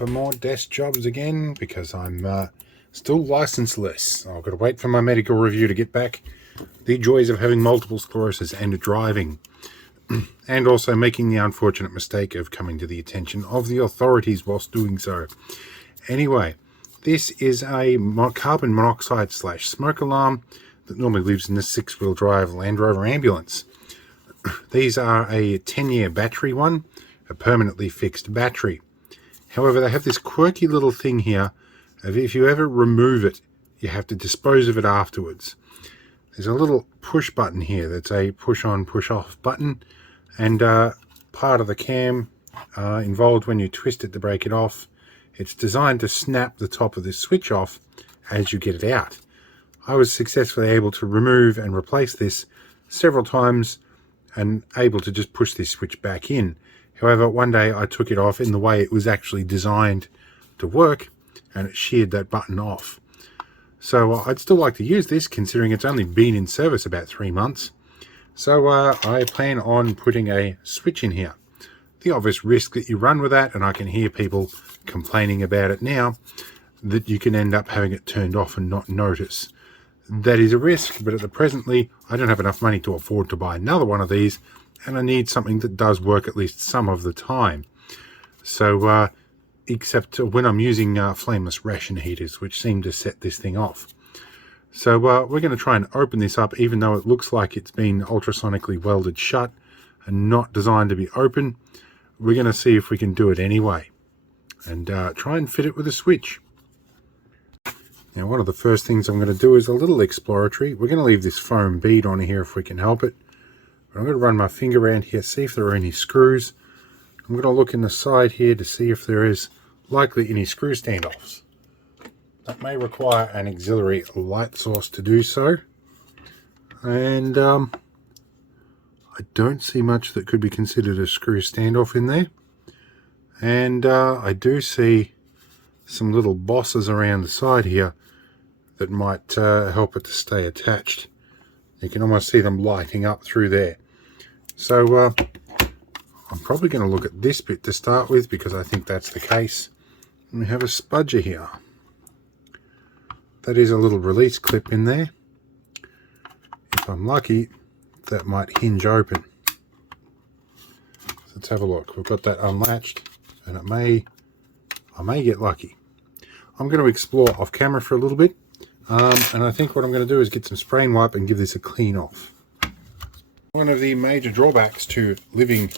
for more desk jobs again because I'm still licenseless. I've got to wait for my medical review to get back. The joys of having multiple sclerosis and driving. And also making the unfortunate mistake of coming to the attention of the authorities whilst doing so. Anyway, this is a carbon monoxide / smoke alarm that normally lives in the 6-wheel drive Land Rover ambulance. These are a 10-year battery one, a permanently fixed battery. However, they have this quirky little thing here of if you ever remove it, you have to dispose of it afterwards. There's a little push button here that's a push on, push off button, and part of the cam involved when you twist it to break it off. It's designed to snap the top of this switch off as you get it out. I was successfully able to remove and replace this several times and able to just push this switch back in. However, one day I took it off in the way it was actually designed to work, and it sheared that button off. So I'd still like to use this, considering it's only been in service about 3 months. So I plan on putting a switch in here. The obvious risk that you run with that, and I can hear people complaining about it now, that you can end up having it turned off and not notice. That is a risk, but at the presently, I don't have enough money to afford to buy another one of these, and I need something that does work at least some of the time. So, except when I'm using flameless ration heaters, which seem to set this thing off. So we're going to try and open this up, even though it looks like it's been ultrasonically welded shut and not designed to be open. We're going to see if we can do it anyway, and try and fit it with a switch. Now, one of the first things I'm going to do is a little exploratory. We're going to leave this foam bead on here if we can help it. But I'm going to run my finger around here, see if there are any screws. I'm going to look in the side here to see if there is likely any screw standoffs. That may require an auxiliary light source to do so. And I don't see much that could be considered a screw standoff in there. And I do see some little bosses around the side here that might help it to stay attached. You can almost see them lighting up through there. So I'm probably going to look at this bit to start with, because I think that's the case. And we have a spudger here. That is a little release clip in there. If I'm lucky, that might hinge open. So let's have a look. We've got that unlatched, and I may get lucky. I'm going to explore off camera for a little bit, and I think what I'm going to do is get some spray and wipe and give this a clean off. One of the major drawbacks to living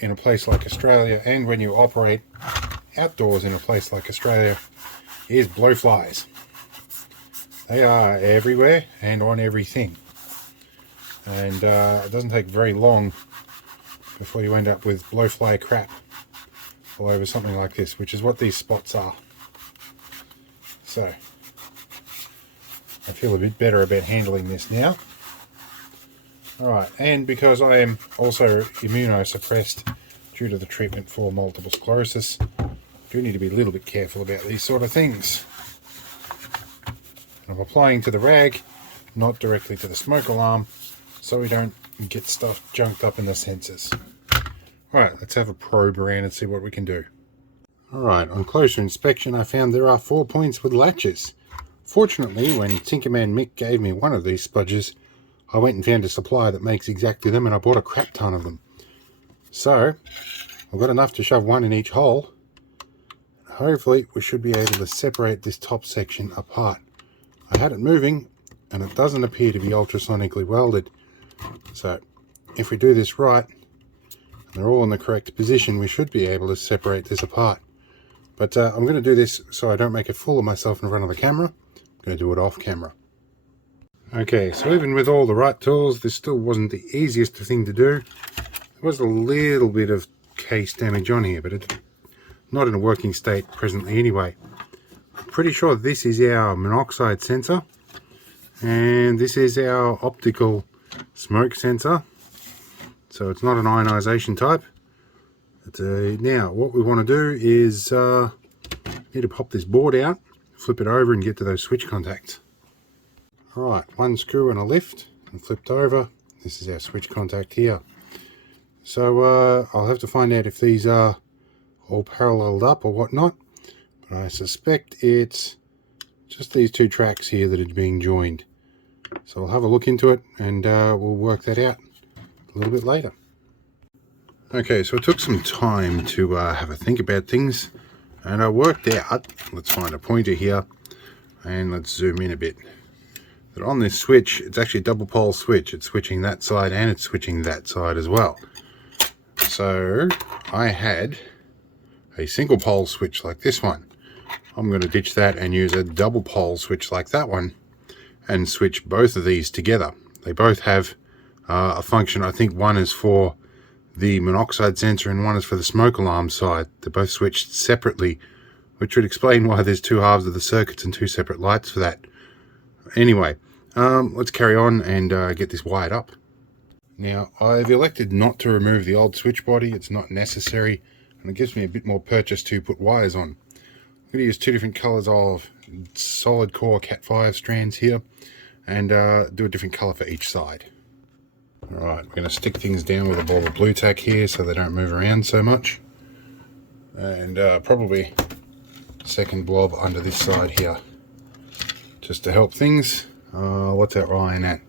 in a place like Australia, and when you operate outdoors in a place like Australia, is blowflies. They are everywhere and on everything, and it doesn't take very long before you end up with blowfly crap all over something like this, which is what these spots are. So I feel a bit better about handling this now. Alright, and because I am also immunosuppressed due to the treatment for multiple sclerosis, I do need to be a little bit careful about these sort of things. I'm applying to the rag, not directly to the smoke alarm, so we don't get stuff junked up in the sensors. Alright, let's have a probe around and see what we can do. Alright, on closer inspection I found there are 4 points with latches. Fortunately, when Tinkerman Mick gave me one of these spudgers, I went and found a supplier that makes exactly them, and I bought a crap ton of them. So, I've got enough to shove one in each hole. Hopefully we should be able to separate this top section apart. I had it moving, and it doesn't appear to be ultrasonically welded. So, if we do this right, and they're all in the correct position, we should be able to separate this apart. But I'm going to do this so I don't make a fool of myself in front of the camera. I'm going to do it off camera. Okay, so even with all the right tools, this still wasn't the easiest thing to do. There was a little bit of case damage on here, but it's not in a working state presently anyway. I'm pretty sure this is our monoxide sensor, and this is our optical smoke sensor. So it's not an ionization type. But, now, what we want to do is need to pop this board out, flip it over and get to those switch contacts. Alright, one screw and a lift, and flipped over. This is our switch contact here. So I'll have to find out if these are all paralleled up or whatnot. But I suspect it's just these two tracks here that are being joined. So I'll have a look into it and we'll work that out a little bit later. Okay, so it took some time to have a think about things, and I worked out, let's find a pointer here, and let's zoom in a bit, that on this switch, it's actually a double pole switch. It's switching that side and it's switching that side as well. So I had a single pole switch like this one. I'm going to ditch that and use a double pole switch like that one and switch both of these together. They both have a function. I think one is for the monoxide sensor and one is for the smoke alarm side. They're both switched separately, which would explain why there's two halves of the circuits and two separate lights for that. Anyway, let's carry on and get this wired up. Now, I've elected not to remove the old switch body. It's not necessary, and it gives me a bit more purchase to put wires on. I'm going to use two different colors of solid core Cat5 strands here, and do a different color for each side. Alright, we're going to stick things down with a ball of blue tack here so they don't move around so much. And probably a second blob under this side here, just to help things. What's our iron at?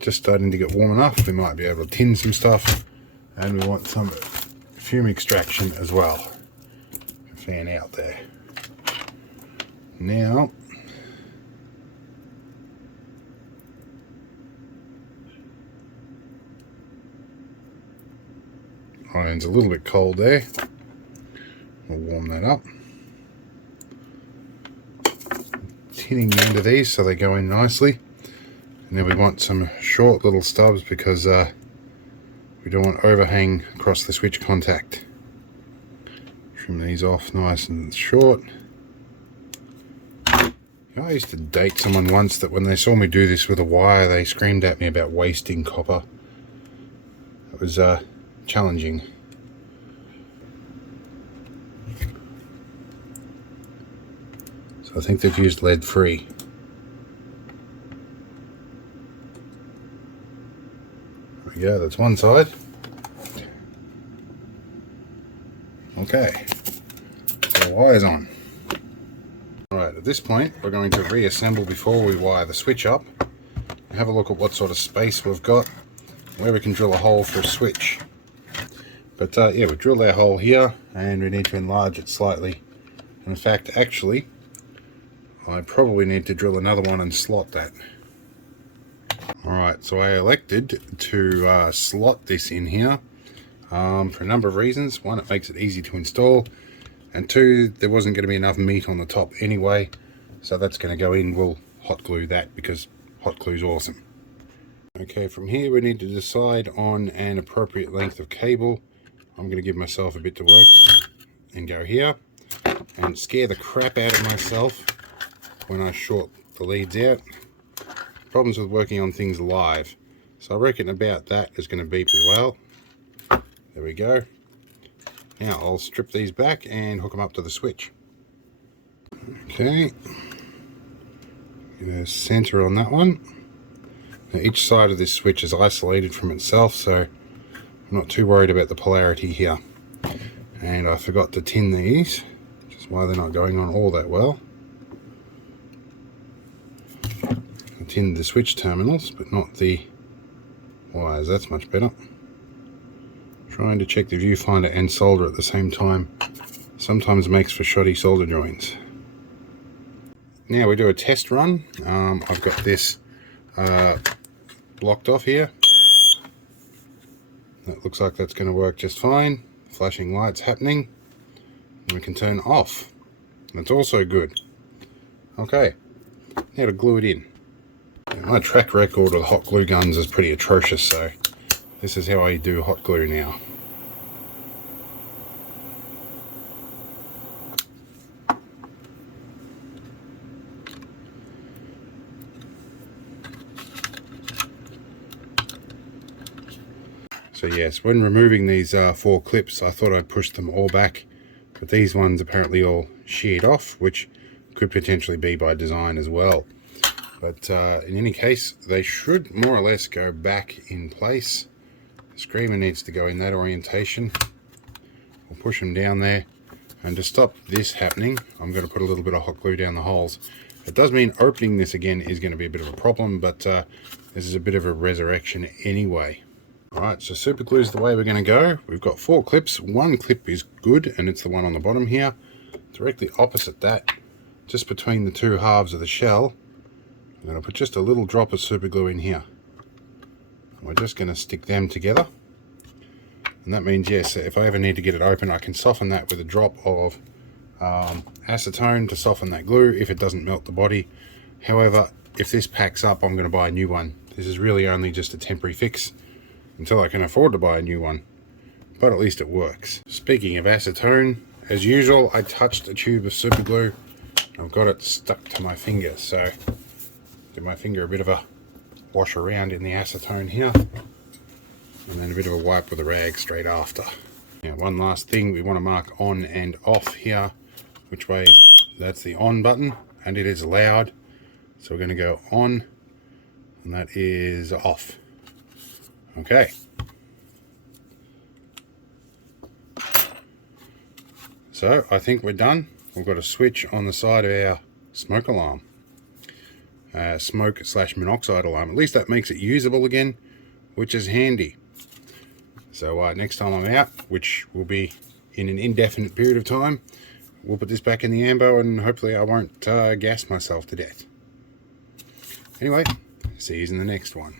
Just starting to get warm enough. We might be able to tin some stuff, and we want some fume extraction as well. Fan out there. Now, iron's a little bit cold there. We'll warm that up. Tinning the end of these so they go in nicely. And then we want some short little stubs because we don't want overhang across the switch contact. Trim these off nice and short. You know, I used to date someone once that when they saw me do this with a wire, they screamed at me about wasting copper. It was challenging. So I think they've used lead free. There we go, that's one side. Okay, so wires on. Alright, at this point we're going to reassemble before we wire the switch up. Have a look at what sort of space we've got, where we can drill a hole for a switch. But yeah, we drilled our hole here and we need to enlarge it slightly. In fact, actually, I probably need to drill another one and slot that. Alright, so I elected to slot this in here for a number of reasons. One, it makes it easy to install, and two, there wasn't going to be enough meat on the top anyway, so that's going to go in. We'll hot glue that because hot glue is awesome. Okay, from here we need to decide on an appropriate length of cable. I'm going to give myself a bit to work and go here and scare the crap out of myself when I short the leads out. Problems with working on things live. So I reckon about that is going to beep as well. There we go. Now I'll strip these back and hook them up to the switch. Okay. Get a center on that one. Now each side of this switch is isolated from itself, so I'm not too worried about the polarity here. And I forgot to tin these, which is why they're not going on all that well. I tinned the switch terminals, but not the wires. That's much better. Trying to check the viewfinder and solder at the same time sometimes makes for shoddy solder joints. Now we do a test run. I've got this blocked off here. That looks like that's going to work just fine. Flashing lights happening. And we can turn off. That's also good. Okay, now to glue it in. Now, my track record with hot glue guns is pretty atrocious, so this is how I do hot glue now. So yes, when removing these 4 clips, I thought I'd push them all back, but these ones apparently all sheared off, which could potentially be by design as well. But in any case, they should more or less go back in place. The screamer needs to go in that orientation. We'll push them down there, And to stop this happening, I'm going to put a little bit of hot glue down the holes. It does mean opening this again is going to be a bit of a problem, but this is a bit of a resurrection anyway. Alright, so super glue is the way we're going to go. We've got 4 clips. One clip is good, and it's the one on the bottom here. Directly opposite that, just between the 2 halves of the shell, I'm going to put just a little drop of super glue in here. We're just going to stick them together. And that means, yes, if I ever need to get it open, I can soften that with a drop of acetone to soften that glue if it doesn't melt the body. However, if this packs up, I'm going to buy a new one. This is really only just a temporary fix until I can afford to buy a new one. But at least it works. Speaking of acetone, as usual, I touched a tube of super glue. I've got it stuck to my finger, so give my finger a bit of a wash around in the acetone here. And then a bit of a wipe with a rag straight after. Now, one last thing, we want to mark on and off here. Which way that's the on button, and it is loud. So we're going to go on, and that is off. Okay. So I think we're done. We've got a switch on the side of our smoke alarm. Smoke/monoxide alarm. At least that makes it usable again, which is handy. So next time I'm out, which will be in an indefinite period of time, we'll put this back in the ambo and hopefully I won't gas myself to death. Anyway, see you in the next one.